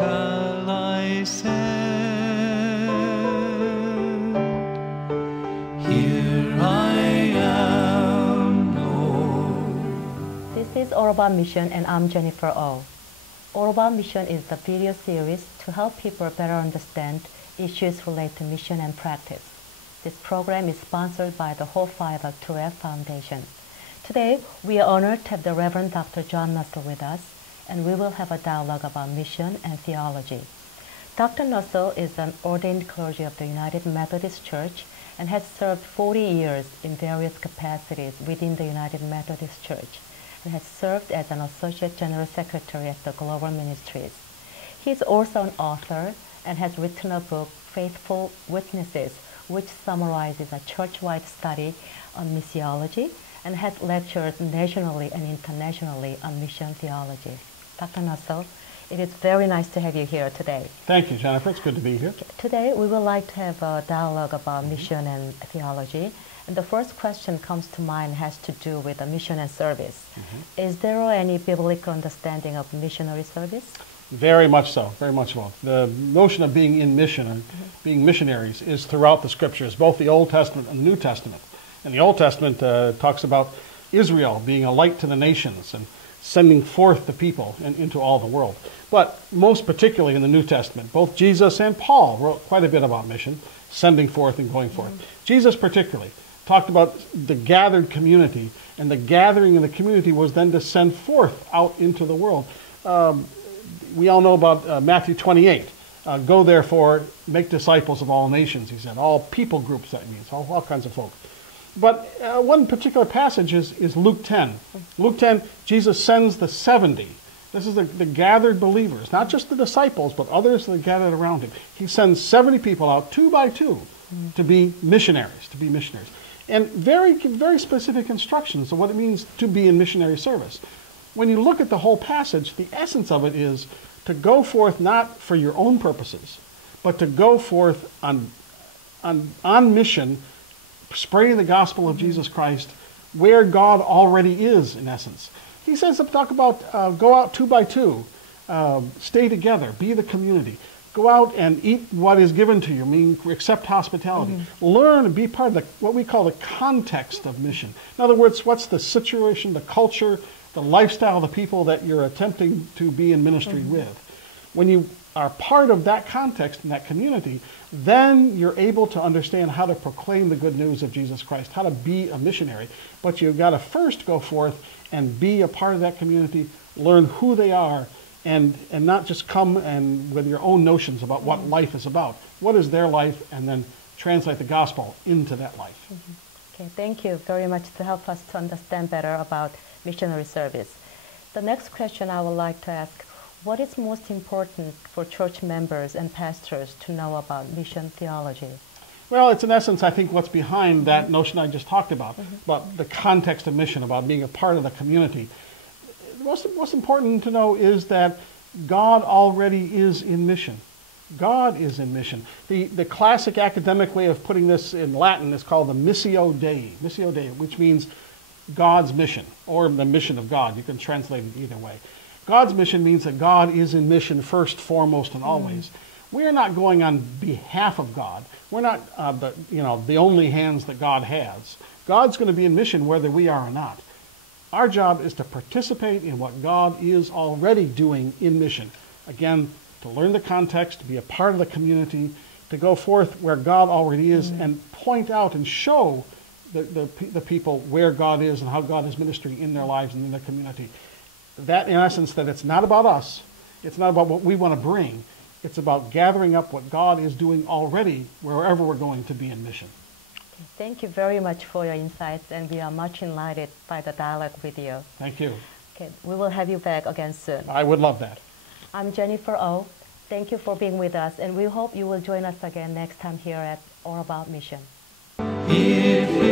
shall I send? Here I am, Lord. This is All About Mission, and I'm Jennifer O. All About Mission is a video series to help people better understand issues related to mission and practice. This program is sponsored by the Hope Father Tourette Foundation. Today, we are honored to have the Reverend Dr. John Nussel with us, and we will have a dialogue about mission and theology. Dr. Nussel is an ordained clergy of the United Methodist Church and has served 40 years in various capacities within the United Methodist Church, and has served as an Associate General Secretary at the Global Ministries. He is also an author and has written a book, Faithful Witnesses, which summarizes a church-wide study on missiology, and has lectured nationally and internationally on mission theology. Dr. Nussel, it is very nice to have you here today. Thank you, Jennifer. It's good to be here. Today, we would like to have a dialogue about mission and theology. And the first question comes to mind has to do with the mission and service. Is there any biblical understanding of missionary service? Very much so, very much so. The notion of being in mission and being missionaries is throughout the scriptures, both the Old Testament and the New Testament. And the Old Testament talks about Israel being a light to the nations and sending forth the people into all the world. But most particularly in the New Testament, both Jesus and Paul wrote quite a bit about mission, sending forth and going forth. Jesus particularly talked about the gathered community, and the gathering of the community was then to send forth out into the world. We all know about Matthew 28. Go therefore, make disciples of all nations, he said. All people groups, that means, all kinds of folk. But one particular passage is Luke 10. Luke 10, Jesus sends the 70. This is the gathered believers, not just the disciples, but others that are gathered around him. He sends 70 people out, 2 by 2, to be missionaries, And very, very specific instructions of what it means to be in missionary service. When you look at the whole passage, the essence of it is to go forth not for your own purposes, but to go forth on mission, spreading the gospel of Jesus Christ where God already is, in essence. He says to talk about go out 2 by 2, stay together, be the community. Go out and eat what is given to you, meaning accept hospitality. Learn and be part of what we call the context of mission. In other words, what's the situation, the culture, the lifestyle of the people that you're attempting to be in ministry with. When you are part of that context and that community, then you're able to understand how to proclaim the good news of Jesus Christ, how to be a missionary. But you've got to first go forth and be a part of that community, learn who they are, and not just come and with your own notions about what life is about. What is their life, and then translate the gospel into that life. Okay, thank you very much to help us to understand better about missionary service. The next question I would like to ask, what is most important for church members and pastors to know about mission theology? Well, it's in essence, I think, what's behind that notion I just talked about the context of mission, about being a part of the community. What's important to know is that God already is in mission. God is in mission. The classic academic way of putting this in Latin is called the Missio Dei, which means God's mission, or the mission of God. You can translate it either way. God's mission means that God is in mission first, foremost, and always. We are not going on behalf of God. We're not the only hands that God has. God's going to be in mission whether we are or not. Our job is to participate in what God is already doing in mission. Again, to learn the context, to be a part of the community, to go forth where God already is and point out and show the people where God is and how God is ministering in their lives and in their community. That, in essence, that it's not about us. It's not about what we want to bring. It's about gathering up what God is doing already wherever we're going to be in mission. Okay, thank you very much for your insights, and we are much enlightened by the dialogue with you. Thank you. Okay, we will have you back again soon. I would love that. I'm Jennifer O. Thank you for being with us, and we hope you will join us again next time here at All About Mission. If